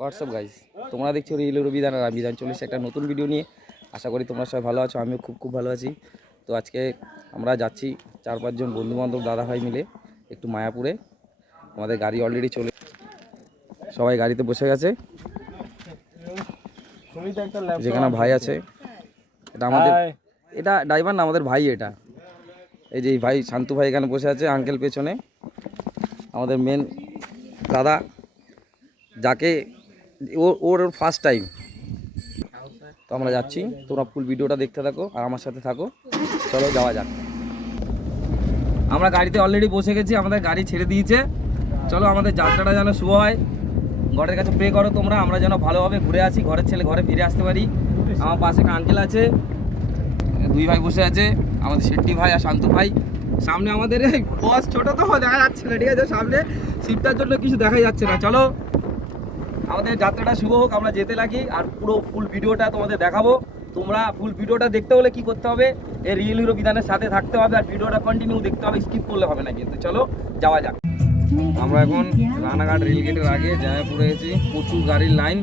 WhatsApp guys, তোমরা দেখছো real বিধান আর বিধান চলেছে একটা নতুন ভিডিও নিয়ে। আশা করি তোমরা সবাই ভালো আছো, আমিও খুব ভালো আছি। তো আজকে আমরা যাচ্ছি 4-5 জন বন্ধুবান্ধব দাদা ভাই মিলে একটু মায়াপুরে। আমাদের গাড়ি অলরেডি চলে, সবাই গাড়িতে বসে গেছে। যেখানে ভাই আছে, এটা আমাদের, এটা ড্রাইভার না, আমাদের ভাই। এটা এই যে ভাই শান্তু ভাই এখানে বসে আছে, আঙ্কেল পেছনে আমাদের মেন দাদা, যাকে ওর ফার্স্ট টাইম। তো আমরা যাচ্ছি, তোমরা ফুল ভিডিওটা দেখতে থাকো আর আমার সাথে থাকো। চলো যাওয়া যাক। আমরা গাড়িতে অলরেডি বসে গেছি, আমাদের গাড়ি ছেড়ে দিয়েছে। চলো আমাদের যাত্রাটা যেন শুভ হয়। ঘরের কাছে প্রে করো তোমরা, আমরা যেন ভালোভাবে ঘুরে আসি, ঘরের ছেলে ঘরে ফিরে আসতে পারি। আমার পাশে একটা আঙ্কেল আছে, দুই ভাই বসে আছে, আমাদের শেট্টি ভাই আর শান্তু ভাই। সামনে আমাদের এই বস, ছোট তো দেখা যাচ্ছে না, ঠিক আছে, সামনে সিটটার জন্য কিছু দেখা যাচ্ছে না। চলো আমাদের যাত্রাটা শুভ হোক, আমরা যেতে লাগি আর পুরো ফুল ভিডিওটা তোমাদের দেখাবো। তোমরা ফুল ভিডিওটা দেখতে হলে কি করতে হবে, এই রিয়েল হিরো বিধানের সাথে থাকতে হবে আর ভিডিওটা কন্টিনিউ দেখতে হবে, স্কিপ করলে হবে না কিন্তু। চলো যাওয়া যাক। আমরা এখন রানাঘাট রেলগেটের আগে জয়পুরে গেছি, প্রচুর গাড়ির লাইন।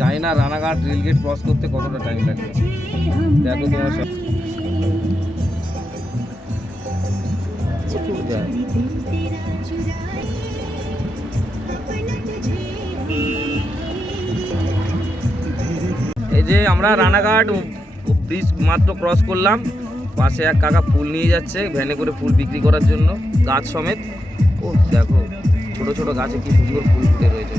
জানি না রানাঘাট রেলগেট ক্রস করতে কতটা টাইম লাগবে, দেখো তোমার সব। এই যে আমরা রানাঘাট ব্রিজ মাত্র ক্রস করলাম, পাশে এক কাকা ফুল নিয়ে যাচ্ছে ভ্যানে করে, ফুল বিক্রি করার জন্য, গাছ সমেত। ও দেখো ছোট ছোট গাছে কি সুন্দর ফুল ফুটে রয়েছে।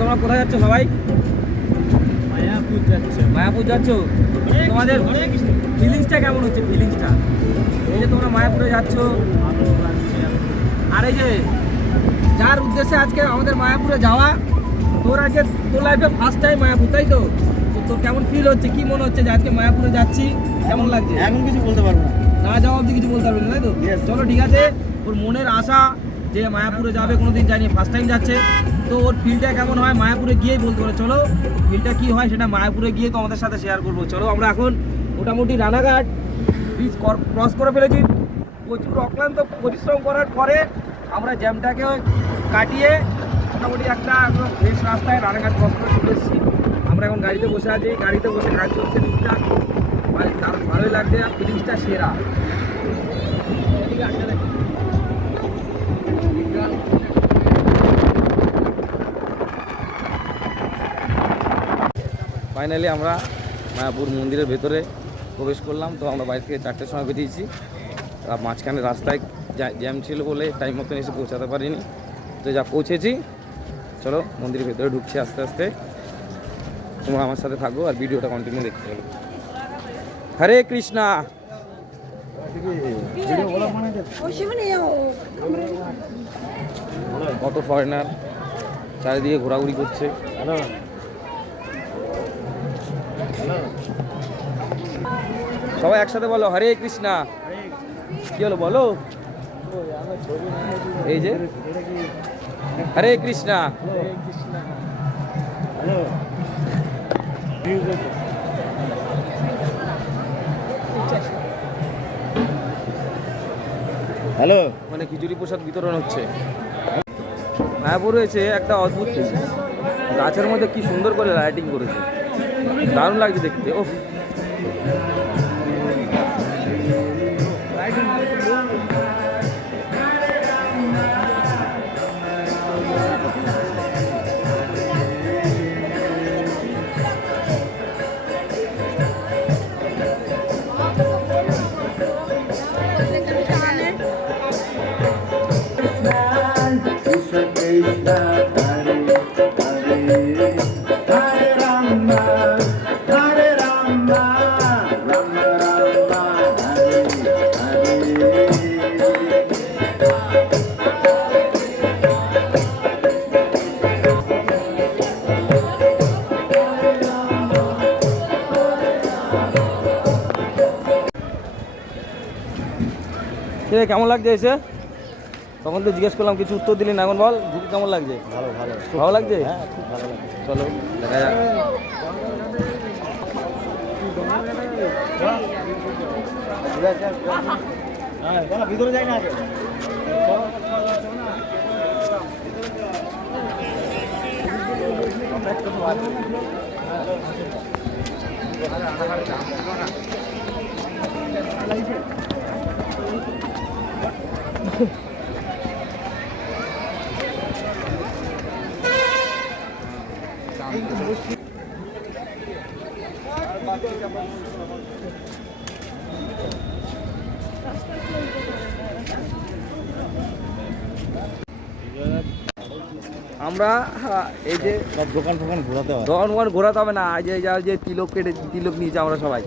তোমরা কোথায় যাচ্ছ সবাই? মায়াপুর যাচ্ছ। তোমাদের ফিলিংসটা কেমন হচ্ছে? ফিলিংসটা এই যে তোমরা মায়াপুরে যাচ্ছ, আর এই যে যার উদ্দেশ্যে আজকে আমাদের মায়াপুরে যাওয়া, তোর আজকে তোর লাইফে ফার্স্ট টাইম মায়াপুর, তাই তো? তোর কেমন ফিল হচ্ছে, কি মনে হচ্ছে যে আজকে মায়াপুরে যাচ্ছি, কেমন লাগছে? এখন কিছু বলতে পারবো না, না যাওয়া অবধি কিছু বলতে পারবে না, তাই তো? চলো ঠিক আছে, ওর মনের আশা যে মায়াপুরে যাবে, কোনোদিন যায়নি, ফার্স্ট টাইম যাচ্ছে। তো ওর ফিলটা কেমন হয় মায়াপুরে গিয়েই বলতে পারে। চলো ফিলটা কি হয় সেটা মায়াপুরে গিয়ে তো আমাদের সাথে শেয়ার করবো। চলো আমরা এখন মোটামুটি রানাঘাট ব্রিজ ক্রস করে ফেলেছি। প্রচুর অক্লান্ত পরিশ্রম করার পরে আমরা জ্যামটাকে কাটিয়ে মোটামুটি একটা একদম ফ্রেশ রাস্তায় রানাঘাট ক্রস করে চলে এসেছি। আমরা এখন গাড়িতে বসে আছি, গাড়িতে বসে কাজ চলছে টুকটাক, তার ভালোই লাগছে, ফিলিংসটা সেরা। ফাইনালি আমরা মায়াপুর মন্দিরের ভেতরে প্রবেশ করলাম। তো আমরা বাড়ি থেকে 4টের সময় বেরিয়েছি, আর মাঝখানে রাস্তায় জ্যাম ছিল বলে টাইম মতন এসে পৌঁছাতে পারিনি। তো যা পৌঁছেছি, চলো মন্দিরের ভেতরে ঢুকছি আস্তে আস্তে। তোমরা আমার সাথে থাকো আর ভিডিওটা কন্টিনিউ দেখতে হবে। হরে কৃষ্ণা। কত ফরেনার চারিদিকে ঘোরাঘুরি করছে। সবাই একসাথে বলো হরে কৃষ্ণা। কি হলো বলো? এই যে হরে কৃষ্ণা। হ্যালো, মানে খিচুড়ি প্রসাদ বিতরণ হচ্ছে। মায়াপুর রয়েছে একটা অদ্ভুত প্লেস, গাছের মধ্যে কি সুন্দর করে লাইটিং করেছে, দারুণ লাগছে দেখতে। ও কেমন লাগছে এসে? তখন তো জিজ্ঞেস করলাম কিছু উত্তর দিলি না, এখন বল ঘুরতে কেমন লাগছে? ভালো ভালো ভালো লাগছে? হ্যাঁ খুব ভালো লাগছে। চলো দেখা যাক। হ্যাঁ বলো, ভিতরে যাই না আগে। আমরা এই যে সব দোকান ফোকান ঘোরাতে হয়। দোকান ঘোরাতে হবে না, যে যা যে তিলক কেটে তিলক নিয়েছি আমরা সবাই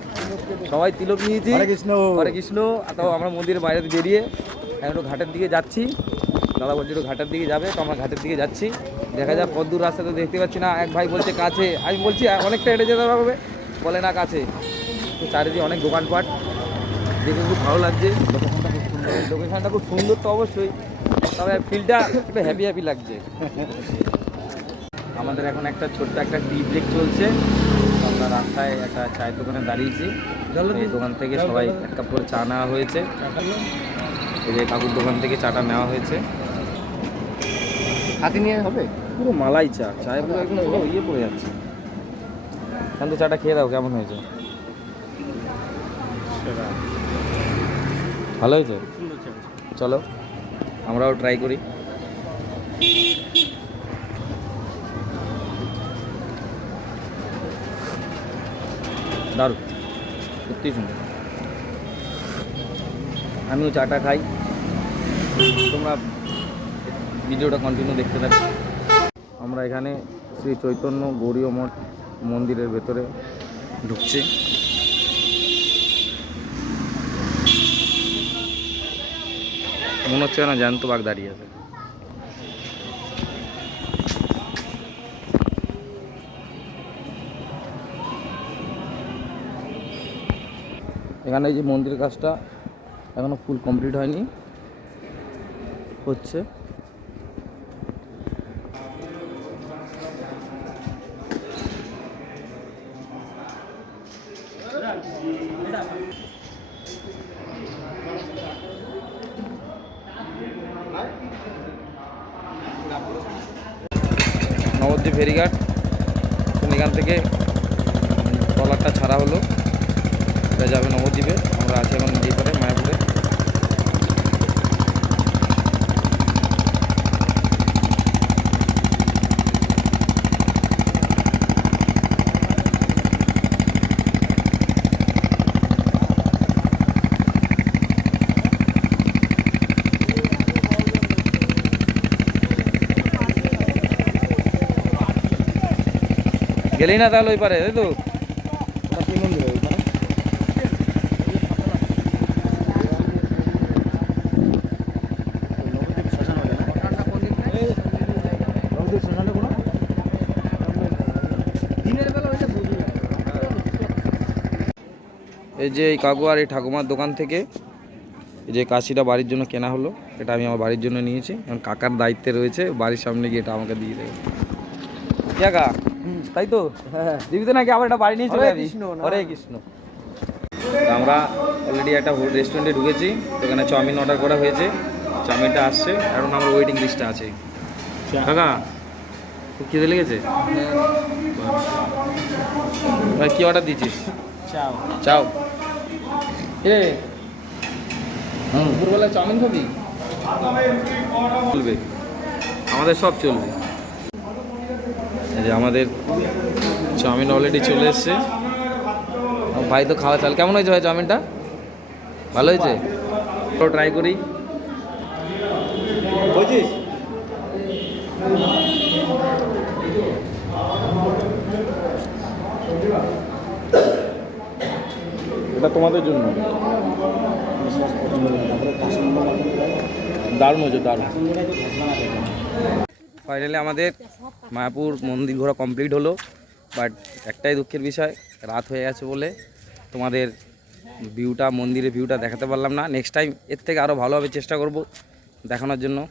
তিলক নিয়েছি। হরে কৃষ্ণ। হরে কৃষ্ণ। তো আমরা মন্দিরের বাইরে বেরিয়ে একটু ঘাটের দিকে যাচ্ছি। দাদা বলছে একটু ঘাটের দিকে যাবে, তো আমরা ঘাটের দিকে যাচ্ছি। দেখা যাক কত দূর রাস্তা তো দেখতে পাচ্ছি না। এক ভাই বলছে কাছে, আমি বলছি অনেকটা হেঁটে যেতে হবে, বলে না কাছে। তো চারিদিকে অনেক দোকানপাট দেখে খুব ভালো লাগছে। লোকেশনটা খুব সুন্দর তো অবশ্যই, তবে ফিলটা একটু হ্যাপি লাগছে। আমাদের এখন একটা ছোট্ট একটা টি ব্রেক চলছে। আমরা রাস্তায় একটা চায়ের দোকানে দাঁড়িয়েছি। এই দোকান থেকে সবাই এক কাপ করে চা নেওয়া হয়েছে। এই যে কাকুর দোকান থেকে চাটা নেওয়া হয়েছে। হাতে নিয়ে হবে পুরো মালাই চা, চায়ে পুরো একদম পুরো ইয়ে পড়ে যাচ্ছে। শান্ত চাটা খেয়ে দাও, কেমন হয়েছে? ভালো হয়েছে? চলো আমরাও ট্রাই করি। দারুণ, সত্যিই সুন্দর। আমিও চাটা খাই, তোমরা ভিডিওটা কন্টিনিউ দেখতে থাকো। আমরা এখানে শ্রী চৈতন্য গৌরীয় মঠ মন্দিরের ভেতরে ঢুকছি। মনে হচ্ছে না জ্যান্ত বাঘ দাঁড়িয়ে আছে। এখানে এই যে মন্দিরের কাজটা এখনো ফুল কমপ্লিট হয়নি, হচ্ছে। নবদ্বীপ ফেরিঘাট, এখান থেকে ট্রলারটা ছাড়া হলো, এটা যাবে নবদ্বীপে। আমরা আছি এখন এই পারে মায়াপুরে। গেলেই না তাহলে ওই পারে, তাই তো? কি মন্দির হয় ওখানে? নবদ্বীপ শ্মশান হবে না? নবদ্বীপ শ্মশানে কোনো দিনের বেলা ওইটা বুঝি। এই যে এই কাকু আর এই ঠাকুমার দোকান থেকে এই যে কাশিটা বাড়ির জন্য কেনা হলো, এটা আমি আমার বাড়ির জন্য নিয়েছি। এখন কাকার দায়িত্বে রয়েছে বাড়ির সামনে গিয়ে এটা আমাকে দিয়ে দেবে। কাকা, তাই তো? হ্যাঁ দিবি তো নাকি আবার এটা বাড়ি নিয়ে চলে যাবি? হরে কৃষ্ণ। আমরা অলরেডি একটা রেস্টুরেন্টে ঢুকেছি, ওখানে চাউমিন অর্ডার করা হয়েছে। চাউমিনটা আসছে, এখন আমার ওয়েটিং লিস্টে আছে। কাকা খুব খিদে লেগেছে? ভাই কী অর্ডার দিয়েছিস? চাও চাও রে? দুপুরবেলা চাউমিন খাবি? চলবে, আমাদের সব চলবে। এই যে আমাদের চাউমিন অলরেডি চলে এসছে। ভাই তো খাওয়া চাল। কেমন হয়েছে ভাই চাউমিনটা? ভালো হয়েছে? ট্রাই করি। বুঝিস এটা তোমাদের জন্য। দারুণ হয়েছে, দারুণ। ফাইনালি আমাদের মায়াপুর মন্দির ঘোরা কমপ্লিট হলো, বাট একটাই দুঃখের বিষয়, রাত হয়ে গেছে বলে তোমাদের ভিউটা, মন্দিরের ভিউটা দেখাতে পারলাম না। নেক্সট টাইম এর থেকে আরও ভালোভাবে চেষ্টা করব দেখানোর জন্য।